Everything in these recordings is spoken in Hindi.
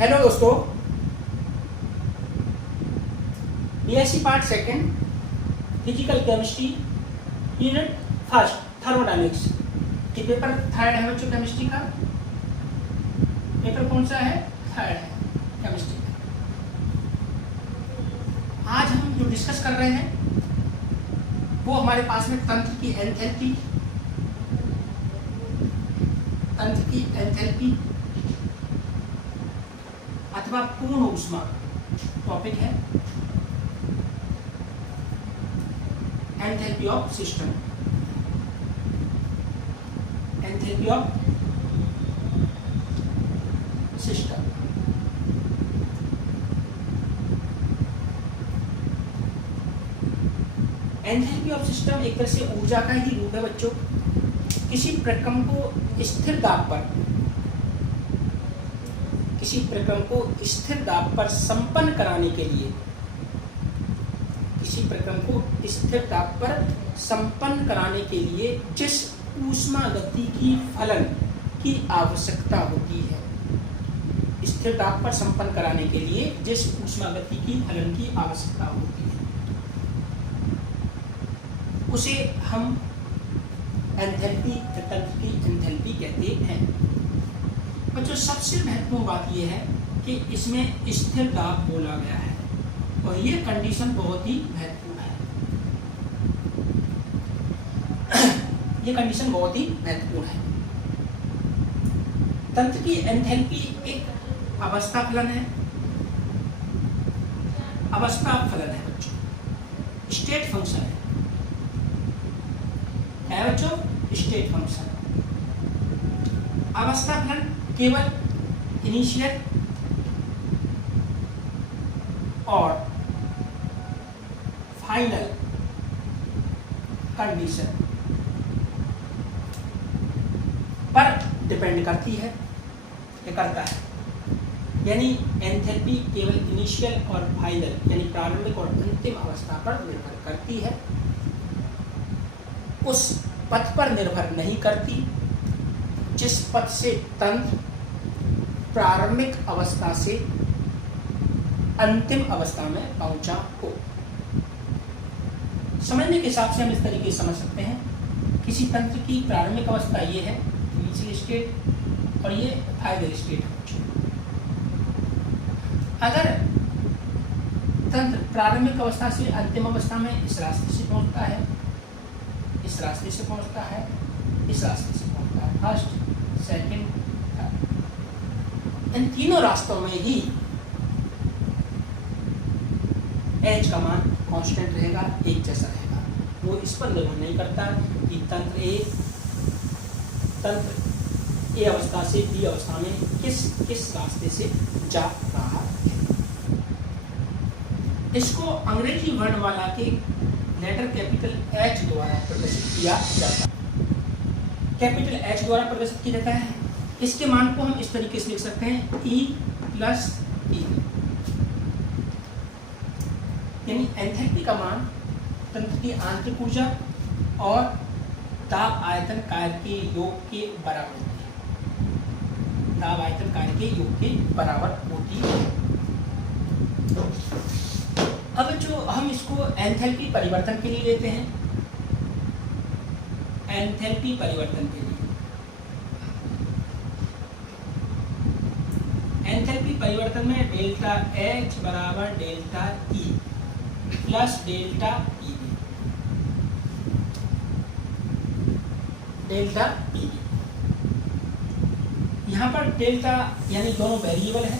हेलो दोस्तों, BSc part second physical chemistry unit first thermodynamics के पेपर थर्ड है बच्चों। केमिस्ट्री का पेपर कौन सा है? थर्ड है केमिस्ट्री का। आज हम जो डिस्कस कर रहे हैं वो हमारे पास में तंत्र की एंथैल्पी अथवा पूर्ण ऊष्मा टॉपिक है। Enthalpy of system, enthalpy of system. Enthalpy of system एक तरह से ऊर्जा का ही रूप है बच्चों। किसी प्रक्रम को स्थिर दाब पर संपन्न कराने के लिए, जिस ऊष्मा गति की फलन की आवश्यकता होती है, स्थिर दाब पर संपन्न कराने के लिए जिस ऊष्मा गति की फलन की आवश्यकता होती है उसे हम एंथैल्पी, तंत्र की एंथैल्पी कहते हैं। बच्चों सबसे महत्वपूर्ण बात यह है कि इसमें स्थिर दाब बोला गया है और ये कंडीशन बहुत ही महत्वपूर्ण है। तंत्र की एंथैल्पी एक अवस्था फलन है बच्चों, स्टेट फंक्शन है बच्चों, स्टेट फंक्शन। अवस्था फलन केवल इनिशियल और फाइनल कंडीशन पर डिपेंड करता है। यानी एंथैल्पी केवल इनिशियल और फाइनल यानी प्रारंभिक और अंतिम अवस्था पर निर्भर करती है, उस पथ पर निर्भर नहीं करती जिस पथ से तंत्र प्रारंभिक अवस्था से अंतिम अवस्था में पहुंचा हो। समझने के हिसाब से हम इस तरीके से समझ सकते हैं, किसी तंत्र की प्रारंभिक अवस्था ये है इनिशियल स्टेट और ये फाइनल स्टेट है। अगर तंत्र प्रारंभिक अवस्था से अंतिम अवस्था में इस रास्ते से पहुंचता है, इस रास्ते से पहुंचता है, फर्स्ट, सेकंड, थर्ड, इन तीनों रास्तों में ही एच का मान कांस्टेंट रहेगा, एक जैसा रहेगा। वो इस पर निर्भर नहीं करता कि तंत्र ए अवस्था से बी अवस्था में किस रास्ते से जा रहा है। इसको अंग्रेजी वर्णमाला के लेटर कैपिटल एच द्वारा प्रदर्शित किया जाता है। कैपिटल एच द्वारा प्रदर्शित किया जाता है। इसके मान को हम इस तरीके से लिख सकते हैं E प्लस E, यानी एंथैल्पी का मान तंत्र की आंतरिक ऊर्जा और दाब आयतन कार्य के योग के बराबर होती है। अब जो हम इसको एंथैल्पी परिवर्तन के लिए लेते हैं, एंथैल्पी परिवर्तन में डेल्टा H बराबर delta E plus delta E। यहाँ पर डेल्टा यानी दोनों वेरिएबल है,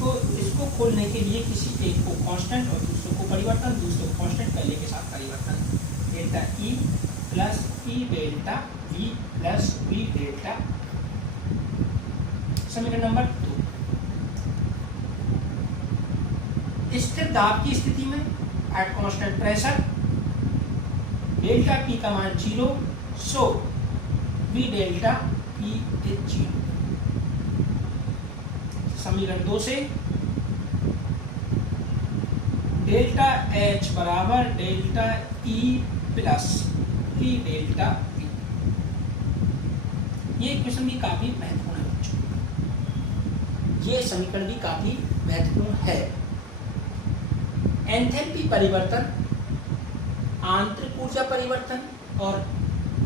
तो इसको खोलने के लिए किसी एक को कांस्टेंट और दूसरे को परिवर्तन, दूसरे को कांस्टेंट पहले के साथ परिवर्तन। Delta E plus E delta V plus V delta. समीकरण नंबर 2। स्थिर दाब की स्थिति में at constant pressure delta P का मान 0, सो V डेल्टा P इज 0। समीकरण 2 से डेल्टा H बराबर delta E plus E delta V। ये क्वेश्चन भी काफी महत्वपूर्ण है बच्चों। ये समीकरण भी काफी महत्वपूर्ण है। एंथैल्पी परिवर्तन, आंतरिक ऊर्जा परिवर्तन और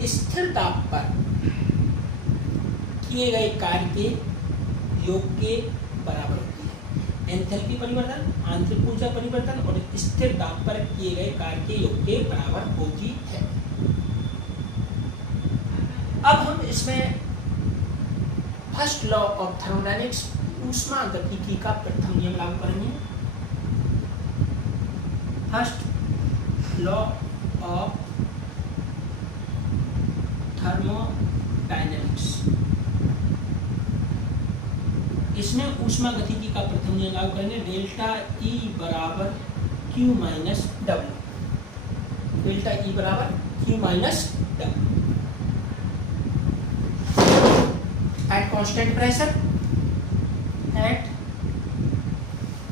स्थिर ताप पर किए गए कार्य के योग के बराबर होती है। एंथैल्पी परिवर्तन, आंतरिक ऊर्जा परिवर्तन और स्थिर ताप पर किए गए कार्य के योग के बराबर होती है। अब हम इसमें फर्स्ट लॉ ऑफ थर्मोडायनेमिक्स ऊष्मागतिकी का प्रथम नियम लागू करेंगे। फर्स्ट लॉ ऑफ थर्मोडायनेमिक्स, इसमें ऊष्मागतिकी का प्रथम नियम लागू करेंगे। डेल्टा ई बराबर Q minus W, delta E बराबर Q minus W at constant pressure, at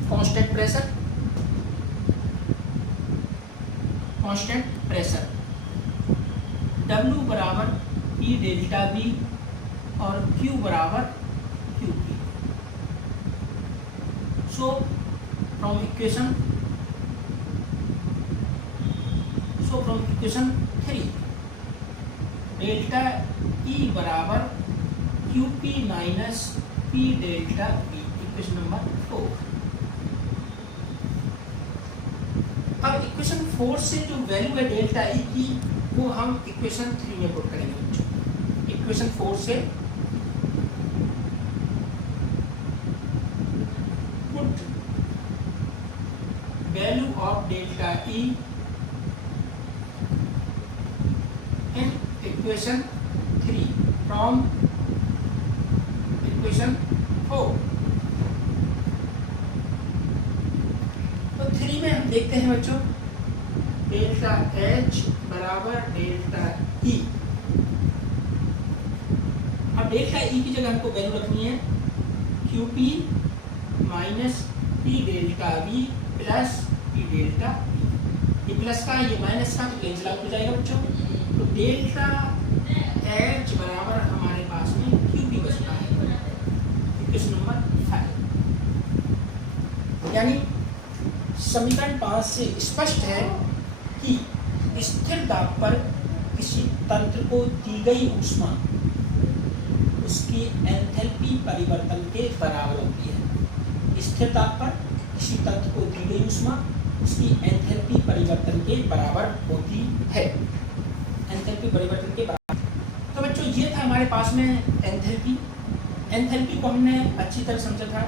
constant pressure, constant pressure W बराबर P डेल्टा V और Q बराबर QP। So from equation 3 delta E बराबर QP minus P delta V, equation number 4। अब इक्वेशन 4 से जो वैल्यू है डेल्टा E की वो हम इक्वेशन 3 में पुट करेंगे बच्चों। इक्वेशन 4 से put value of delta E in equation 3 from equation 4। तो 3 में हम देखते हैं बच्चों डेल्टा H बराबर डेल्टा E। अब डेल्टा E की जगह हमको वैल्यू रखनी है QP minus P delta V plus P delta V। ये प्लस का ये माइनस का तो कैंसिल आउट हो जाएगा बच्चों। तो डेल्टा H बराबर हमारे पास में QP बचता है, इक्वेशन नंबर 5। यानी समीकरण 5 से स्पष्ट है कि स्थिर दाब पर किसी तंत्र को दी गई ऊष्मा उसकी एंथैल्पी परिवर्तन के बराबर होती है। स्थिर दाब पर किसी तंत्र को दी गई ऊष्मा उसकी एंथैल्पी परिवर्तन के बराबर होती है, एंथैल्पी परिवर्तन के बराबर। तो बच्चों ये था हमारे पास में एंथैल्पी। एंथैल्पी को हमने अच्छी तरह समझा था।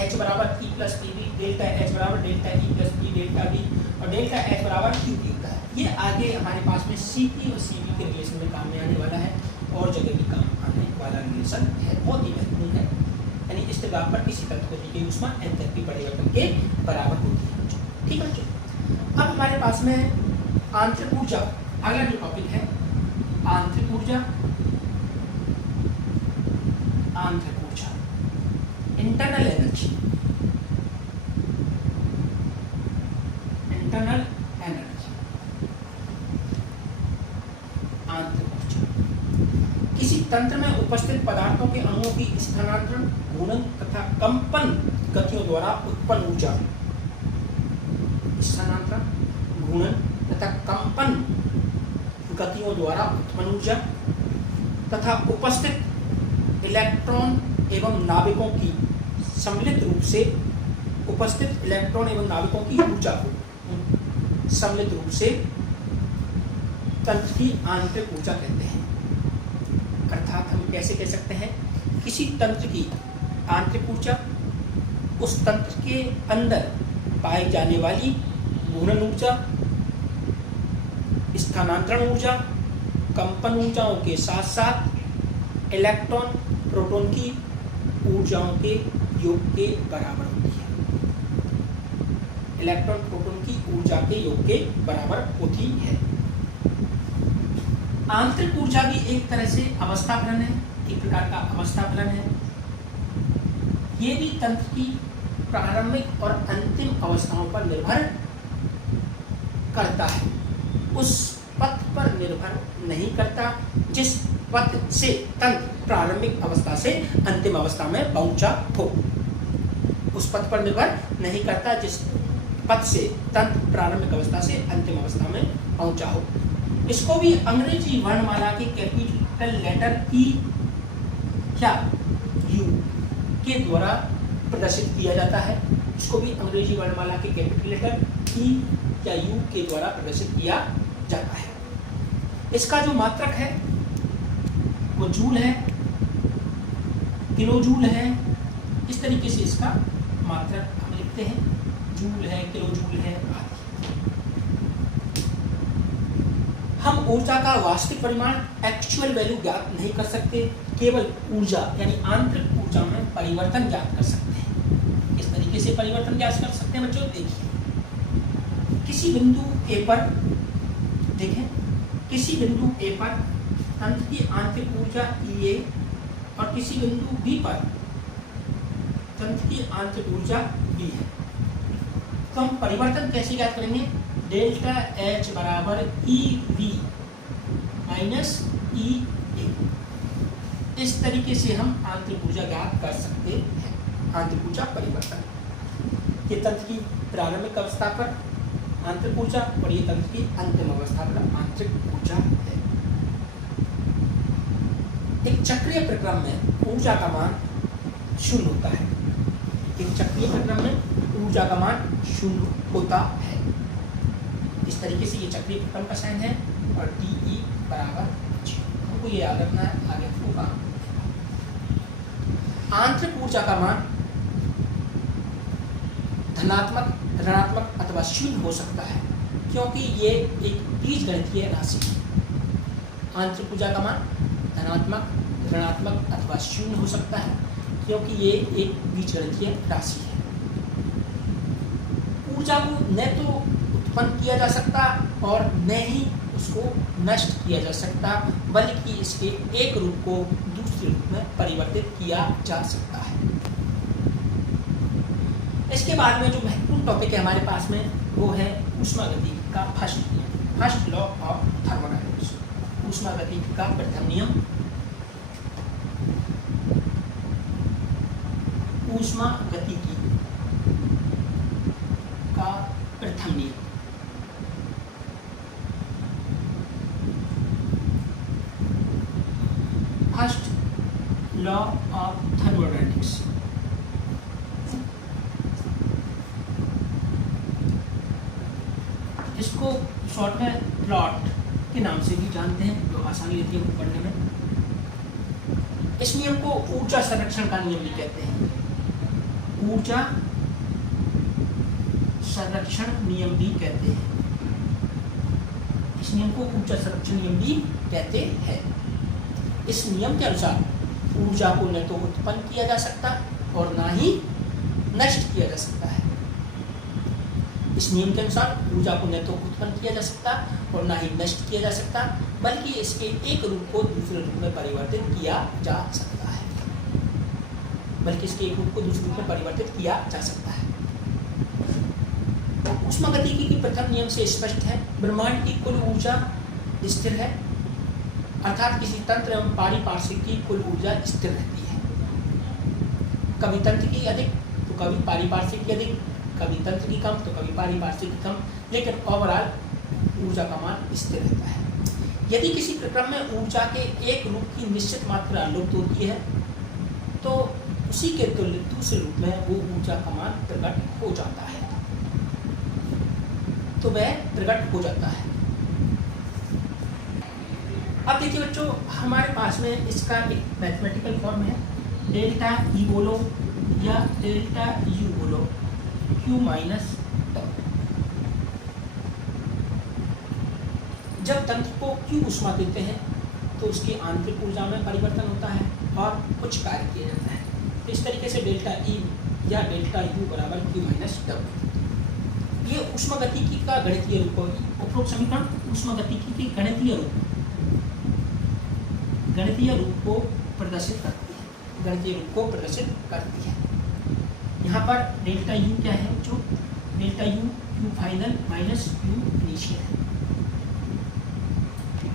H बराबर E plus P V, delta H बराबर delta E plus P delta V और डेल्टा H बराबर QP का है। ये आगे हमारे पास में CP और CP के रिलेशन में काम में आने वाला है और जगह भी काम आने वाला रिलेशन है, बहुत ही महत्वपूर्ण है। यानी स्थिर दाब पर किसी तत्व को दी गई ऊष्मा एंथैल्पी परिवर्तन के बराबर होती है। ठीक है बच्चों, अब हमारे पास में आंतरिक ऊर्जा, अगला जो टॉपिक है आंतरिक ऊर्जा। आंतरिक ऊर्जा, इंटरनल एनर्जी, इंटरनल एनर्जी। आंतरिक ऊर्जा किसी तंत्र में उपस्थित पदार्थों के अणुओं की स्थानांतरण, घूर्णन तथा कंपन गतियों द्वारा उत्पन्न ऊर्जा। स्थानांतरण, घूर्णन तथा कंपन गतियों द्वारा उत्पन्न ऊर्जा तथा उपस्थित इलेक्ट्रॉन एवं नाविकों की सम्मिलित रूप से उपस्थित इलेक्ट्रॉन एवं नाविकों की ऊर्जा को सम्मिलित रूप से तंत्र की आंतरिक ऊर्जा कहते हैं। अर्थात हम कैसे कह सकते हैं, किसी तंत्र की आंतरिक ऊर्जा उस तंत्र के अंदर पाई जाने वाली घूर्णन ऊर्जा, स्थानांतरण ऊर्जा, कंपन ऊर्जाओं के साथ साथ इलेक्ट्रॉन प्रोटॉन की ऊर्जाओं के योग के बराबर होती है। इलेक्ट्रॉन प्रोटॉन की ऊर्जा के योग के बराबर होती है। आंतरिक ऊर्जा भी एक तरह से अवस्था फलन है, एक प्रकार का अवस्था फलन है। ये भी तंत्र की प्रारंभिक और अंतिम अवस्थाओं पर निर्भर करता है, उस पथ पर निर्भर नहीं करता जिस पथ से तंत्र प्रारंभिक अवस्था से अंतिम अवस्था में पहुंचा हो। उस पथ पर निर्भर नहीं करता जिस पथ से तंत्र प्रारंभिक अवस्था से अंतिम अवस्था में पहुंचा हो। इसको भी अंग्रेजी वर्णमाला के कैपिटल लेटर ई या यू के द्वारा प्रदर्शित किया जाता है। इसको भी अंग्रेजी वर्णमाला के कैपिटल लेटर ई या यू के द्वारा प्रदर्शित किया जाता है। इसका जो मात्रक है वो जूल है, किलोजूल है। इस तरीके से इसका मात्रक हम लिखते हैं, जूल है, किलोजूल है आदि। हम ऊर्जा का वास्तविक परिमाण एक्चुअल वैल्यू ज्ञात नहीं कर सकते, केवल ऊर्जा यानी आंतरिक ऊर्जा में परिवर्तन ज्ञात कर सकते हैं। इस तरीके से परिवर्तन ज्ञात कर सकते हैं बच्चों। देखिए, किसी बिंदु ए पर देखें, किसी बिंदु ए पर तंत्र की आंतरिक ऊर्जा E A और किसी बिंदु B पर तंत्र की आंतरिक ऊर्जा B है। तो हम परिवर्तन कैसे ज्ञात करेंगे? डेल्टा H बराबर EV माइनस EA। इस तरीके से हम आंतरिक ऊर्जा ज्ञात कर सकते हैं। आंतरिक ऊर्जा परिवर्तन, ये तंत्र की प्रारंभिक अवस्था पर आंतरिक ऊर्जा और ये तंत्र की अंतिम अवस्था पर आंतरिक ऊर्जा है। एक चक्रीय प्रक्रम में ऊर्जा का मान शून्य होता है। एक चक्रीय प्रक्रम में ऊर्जा का मान शून्य होता है। इस तरीके से ये चक्रीय प्रक्रम का साइन है और DE बराबर 0। हमको ये याद रखना है, आगे होगा। आंतरिक ऊर्जा का मान धनात्मक, ऋणात्मक अथवा शून्य हो सकता है, क्योंकि ये एक बीजगणितीय राशि है। आंतरिक ऊर्जा का मान धनात्मक, ऋणात्मक अथवा शून्य हो सकता है, क्योंकि ये एक बीजगणितीय राशि है। ऊर्जा को न तो उत्पन्न किया जा सकता और न ही उसको नष्ट किया जा सकता, बल्कि इसके एक रूप को दूसरे रूप में परिवर्तित किया जा सकता है। इसके बाद में जो महत्वपूर्ण टॉपिक है हमारे पास में वो है ऊष्मागतिकी का फर्स्ट नियम, फर्स्ट लॉ ऑफ थर्मोडायनामिक्स। ऊष्मागतिकी का प्रथम नियम, ऊष्मागतिकी का प्रथम नियम। First law of thermodynamics. इसको शॉर्ट में प्लॉट के नाम से भी जानते हैं, जो आसानी रहती है पढ़ने में। इस नियम को ऊर्जा संरक्षण का नियम भी कहते हैं। ऊर्जा संरक्षण नियम भी कहते हैं। इस नियम को ऊर्जा संरक्षण नियम भी कहते हैं। इस नियम के अनुसार ऊर्जा को न तो उत्पन्न किया जा सकता और ना ही नष्ट किया जा सकता है। इस नियम के अनुसार ऊर्जा को न तो उत्पन्न किया जा सकता और ना ही नष्ट किया जा सकता, बल्कि इसके एक रूप को दूसरे रूप में परिवर्तित किया जा सकता है। बल्कि इसके एक रूप को दूसरे रूप में परिवर्तित किया जा सकता है। ऊष्मागतिकी की प्रथम नियम से स्पष्ट है, ब्रह्मांड की कुल ऊर्जा स्थिर है, अर्थात किसी तंत्र एवं पारिपार्श्विक की कुल ऊर्जा स्थिर रहती है। कभी तंत्र की अधिक तो कभी पारिपार्श्विक की अधिक, कभी तंत्र की कम तो कभी पारिपार्श्विक की कम, लेकिन ओवरऑल ऊर्जा का मान स्थिर रहता है। यदि किसी प्रक्रम में ऊर्जा के एक रूप की निश्चित मात्रा लुप्त होती है तो उसी के तुल्य दूसरे रूप में वो ऊर्जा का मान प्रकट हो जाता है, तो वह प्रकट हो जाता है। अब देखिए बच्चों, हमारे पास में इसका एक मैथमेटिकल फॉर्म है, डेल्टा ई बोलो या डेल्टा यू बोलो, Q माइनस टॉ। जब तंत्र को Q ऊष्मा देते हैं तो उसकी आंतरिक ऊर्जा में परिवर्तन होता है और कुछ कार्य किया जाता है। तो इस तरीके से डेल्टा E या डेल्टा U बराबर Q माइनस टॉ। ये ऊष्मागतिकी का गणितीय रूप होगी। उपरोक्त समीकरण ऊष्मागतिकी के गणितीय रूप को प्रदर्शित करती है, गणितीय रूप को प्रदर्शित करती है। यहाँ पर डेल्टा U क्या है? जो delta U Q final minus Q initial है।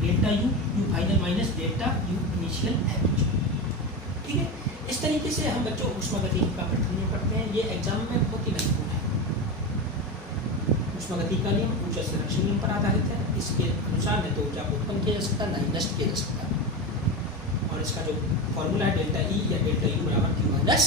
Delta U Q final minus delta U initial है। ठीक है, इस तरीके से हम बच्चों ऊष्मागतिकी का प्रथम नियम पढ़ते हैं। ये एग्जाम में बहुत ही महत्वपूर्ण है। ऊष्मागतिकी का नियम ऊर्जा संरक्षण नियम पर आधारित है। इसके अनुसार न तो ऊर्जा को उत्पन्न किया जा सकता, न ही नष्ट किया जा सकता। और इसका जो फॉर्मूला है डेल्टा ई या डेल्टा यू बराबर Q माइनस